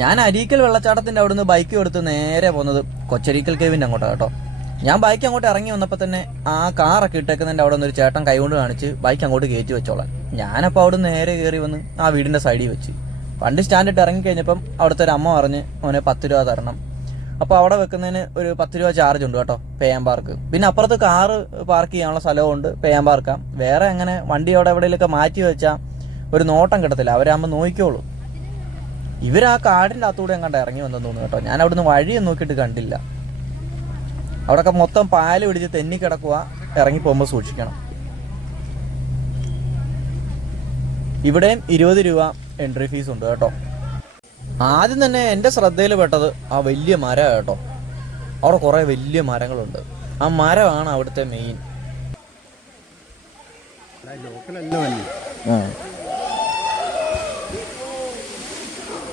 ഞാൻ അരീക്കൽ വെള്ളച്ചാട്ടത്തിന്റെ അവിടുന്ന് ബൈക്ക് എടുത്ത് നേരെ പോകുന്നത് കൊച്ചരീക്കൽ കേവിന്റെ അങ്ങോട്ടാണ് കേട്ടോ. ഞാൻ ബൈക്ക് അങ്ങോട്ട് ഇറങ്ങി വന്നപ്പോൾ തന്നെ ആ കാറൊക്കെ ഇട്ടേക്കുന്നതിന്റെ അവിടെ നിന്ന് ഒരു ചേട്ടൻ കൈകൊണ്ട് കാണിച്ച് ബൈക്ക് അങ്ങോട്ട് കയറ്റി വെച്ചോളാം ഞാനപ്പോൾ അവിടെ നേരെ കയറി വന്ന് ആ വീടിന്റെ സൈഡിൽ വെച്ച്. വണ്ടി സ്റ്റാൻഡിട്ട് ഇറങ്ങി കഴിഞ്ഞപ്പം അവിടുത്തെ ഒരു അമ്മ പറഞ്ഞ് ഓനെ പത്ത് രൂപ തരണം. അപ്പോൾ അവിടെ വെക്കുന്നതിന് ഒരു പത്ത് രൂപ ചാർജ് ഉണ്ട് കേട്ടോ പേയാൻ പാർക്ക് പിന്നെ അപ്പുറത്ത് കാറ് പാർക്ക് ചെയ്യാനുള്ള സ്ഥലമുണ്ട് പേയാൻ പാർക്കാം വേറെ അങ്ങനെ വണ്ടി അവിടെ എവിടെയെങ്കിലൊക്കെ മാറ്റി വെച്ചാൽ ഒരു നോട്ടം കിട്ടത്തില്ല. അവരാകുമ്പോൾ നോക്കിക്കോളൂ. ഇവർ ആ കാടിന്റെ അകത്തൂടെ എങ്ങാണ്ട് ഇറങ്ങി വന്നെന്ന് തോന്നുന്നു കേട്ടോ. ഞാൻ അവിടുന്ന് വഴിയും നോക്കിയിട്ട് കണ്ടില്ല. അവിടെയൊക്കെ മൊത്തം പാൽ പിടിച്ച് തെന്നി കിടക്കുക ഇറങ്ങി പോകുമ്പോൾ സൂക്ഷിക്കണം. ഇവിടെയും ഇരുപത് രൂപ എൻട്രി ഫീസ് ഉണ്ട് കേട്ടോ. ആദ്യം തന്നെ എന്റെ ശ്രദ്ധയിൽ പെട്ടത് ആ വലിയ മരം കേട്ടോ. അവിടെ കുറേ വലിയ മരങ്ങളുണ്ട്. ആ മരമാണ് അവിടുത്തെ മെയിൻ ലോക്കലല്ല വണ്ടി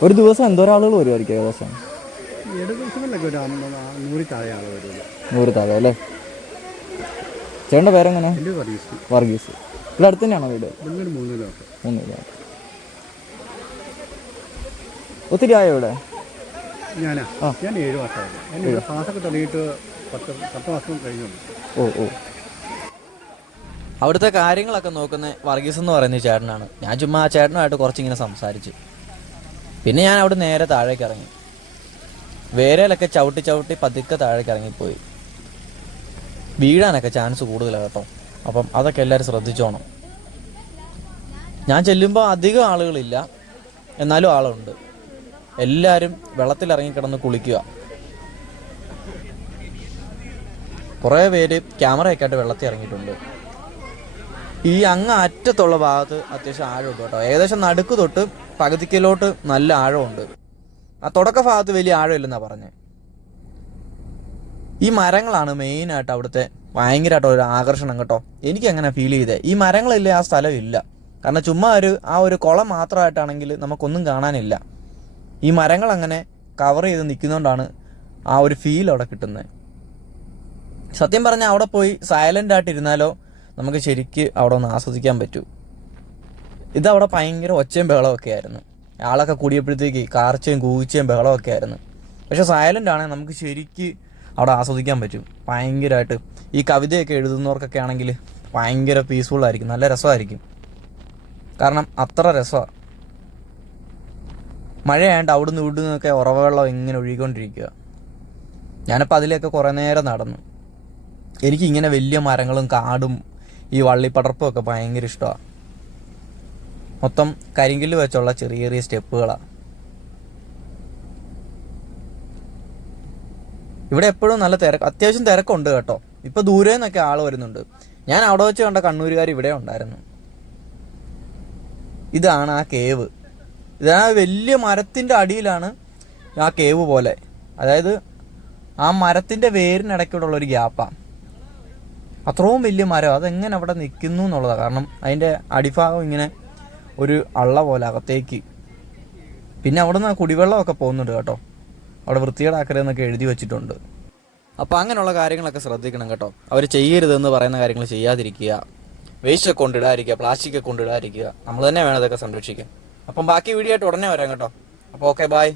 ഒരു ദിവസം എന്തോരം ആളുകൾ വരുമായിരിക്കും ഏകദേശം നൂറ് താഴെ അല്ലേ? ചേട്ടന്റെ പേരെങ്ങനെ? വർഗീസ്. ഇവിടെ അടുത്ത് തന്നെയാണോ വീട് മൂന്ന് കിലോ ഒത്തിരി ആയോ ഇവിടെ? ഞാനാ? ഞാൻ ഏഴ് തുടങ്ങിയിട്ട് പത്ത് പത്ത് മാസം കഴിഞ്ഞു. ഓ ഓ. അവിടുത്തെ കാര്യങ്ങളൊക്കെ നോക്കുന്ന വർഗീസ് എന്ന് പറയുന്ന ചേട്ടനാണ്. ഞാൻ ചുമ്മാ ആ ചേട്ടനുമായിട്ട് കുറച്ചിങ്ങനെ സംസാരിച്ച്. പിന്നെ ഞാൻ അവിടെ നേരെ താഴേക്ക് ഇറങ്ങി. വേരയിലൊക്കെ ചവിട്ടി ചവിട്ടി പതുക്കെ താഴേക്ക് ഇറങ്ങിപ്പോയി. വീഴാനൊക്കെ ചാൻസ് കൂടുതലാണ് കേട്ടോ. അപ്പം അതൊക്കെ എല്ലാവരും ശ്രദ്ധിച്ചോണം. ഞാൻ ചെല്ലുമ്പോൾ അധികം ആളുകളില്ല. എന്നാലും ആളുണ്ട്. എല്ലാവരും വെള്ളത്തിൽ ഇറങ്ങിക്കിടന്ന് കുളിക്കുക. കുറേ പേര് ക്യാമറയൊക്കെ ആയിട്ട് വെള്ളത്തിൽ ഇറങ്ങിയിട്ടുണ്ട്. ഈ അങ്ങ് അറ്റത്തുള്ള ഭാഗത്ത് അത്യാവശ്യം ആഴമുണ്ട് കേട്ടോ. ഏകദേശം നടുക്ക് തൊട്ട് പകുതിക്കലോട്ട് നല്ല ആഴമുണ്ട്. ആ തുടക്ക ഭാഗത്ത് വലിയ ആഴമില്ലെന്നാ പറഞ്ഞത് ഈ മരങ്ങളാണ് മെയിനായിട്ട് അവിടുത്തെ ഭയങ്കരമായിട്ട് ഒരു ആകർഷണം കേട്ടോ. എനിക്ക് അങ്ങനെ ഫീൽ ചെയ്തേ. ഈ മരങ്ങളില്ലേ ആ സ്ഥലം ഇല്ല. കാരണം ചുമ്മാ ഒരു ആ ഒരു കുളം മാത്രമായിട്ടാണെങ്കിൽ നമുക്കൊന്നും കാണാനില്ല. ഈ മരങ്ങൾ അങ്ങനെ കവർ ചെയ്ത് നിൽക്കുന്നതുകൊണ്ടാണ് ആ ഒരു ഫീൽ അവിടെ കിട്ടുന്നത് സത്യം പറഞ്ഞാൽ അവിടെ പോയി സൈലന്റ് ആയിട്ടിരുന്നാലോ നമുക്ക് ശരിക്ക് അവിടെ ഒന്ന് ആസ്വദിക്കാൻ പറ്റൂ. ഇതവിടെ ഭയങ്കര ഒച്ചയും ബഹളമൊക്കെ ആയിരുന്നു. ആളൊക്കെ കൂടിയപ്പോഴത്തേക്ക് കാർച്ചയും കൂച്ചയും ബഹളമൊക്കെ ആയിരുന്നു. പക്ഷെ സൈലന്റ് ആണെങ്കിൽ നമുക്ക് ശരിക്ക് അവിടെ ആസ്വദിക്കാൻ പറ്റും. ഭയങ്കരമായിട്ട്. ഈ കവിതയൊക്കെ എഴുതുന്നവർക്കൊക്കെ ആണെങ്കിൽ ഭയങ്കര ആയിരിക്കും. നല്ല രസമായിരിക്കും. കാരണം അത്ര രസമാണ് മഴയായതുകൊണ്ട് അവിടുന്ന് ഇവിടുന്ന് ഒക്കെ ഉറവവെള്ളം ഇങ്ങനെ ഒഴുകിക്കൊണ്ടിരിക്കുക ഞാനിപ്പോൾ അതിലൊക്കെ കുറേ നേരം നടന്നു. എനിക്ക് ഇങ്ങനെ വലിയ മരങ്ങളും കാടും ഈ വള്ളിപ്പടർപ്പും ഒക്കെ ഭയങ്കര ഇഷ്ടമാണ് മൊത്തം കരിങ്കല്ല് വെച്ചുള്ള ചെറിയ ചെറിയ സ്റ്റെപ്പുകളാണ് ഇവിടെ എപ്പോഴും നല്ല തിരക്ക് അത്യാവശ്യം തിരക്കുണ്ട് കേട്ടോ. ഇപ്പൊ ദൂരെ നിന്നൊക്കെ ആൾ വരുന്നുണ്ട്. ഞാൻ അവിടെ വെച്ച് കണ്ട കണ്ണൂരുകാർ ഇവിടെ ഉണ്ടായിരുന്നു. ഇതാണ് ആ കേവ്. ഇതാ വലിയ മരത്തിന്റെ അടിയിലാണ് ആ കേവ് പോലെ. അതായത് ആ മരത്തിന്റെ വേരിനിടയ്ക്കൂടെ ഒരു ഗ്യാപ്പാണ് അത്രയും വലിയ മരം. അതെങ്ങനെ അവിടെ നിൽക്കുന്നു എന്നുള്ളതാണ് കാരണം അതിന്റെ അടിഭാഗം ഇങ്ങനെ ഒരു അള്ള പോലെ അകത്തേക്ക്. പിന്നെ അവിടെ നിന്ന് കുടിവെള്ളമൊക്കെ പോകുന്നുണ്ട് കേട്ടോ. അവിടെ വൃത്തികേടാക്കരുതെന്നൊക്കെ എഴുതി വെച്ചിട്ടുണ്ട്. അപ്പോൾ അങ്ങനെയുള്ള കാര്യങ്ങളൊക്കെ ശ്രദ്ധിക്കണം കേട്ടോ. അവർ ചെയ്യരുതെന്ന് പറയുന്ന കാര്യങ്ങൾ ചെയ്യാതിരിക്കുക. വേസ്റ്റ് ഒക്കെ കൊണ്ടിടാതിരിക്കുക പ്ലാസ്റ്റിക്കൊക്കെ കൊണ്ടിടാതിരിക്കുക. നമ്മൾ തന്നെ വേണം ഇതൊക്കെ സംരക്ഷിക്കാൻ. അപ്പം ബാക്കി വീഡിയോ ആയിട്ട് ഉടനെ വരാം കേട്ടോ. അപ്പോൾ ഓക്കെ ബായ്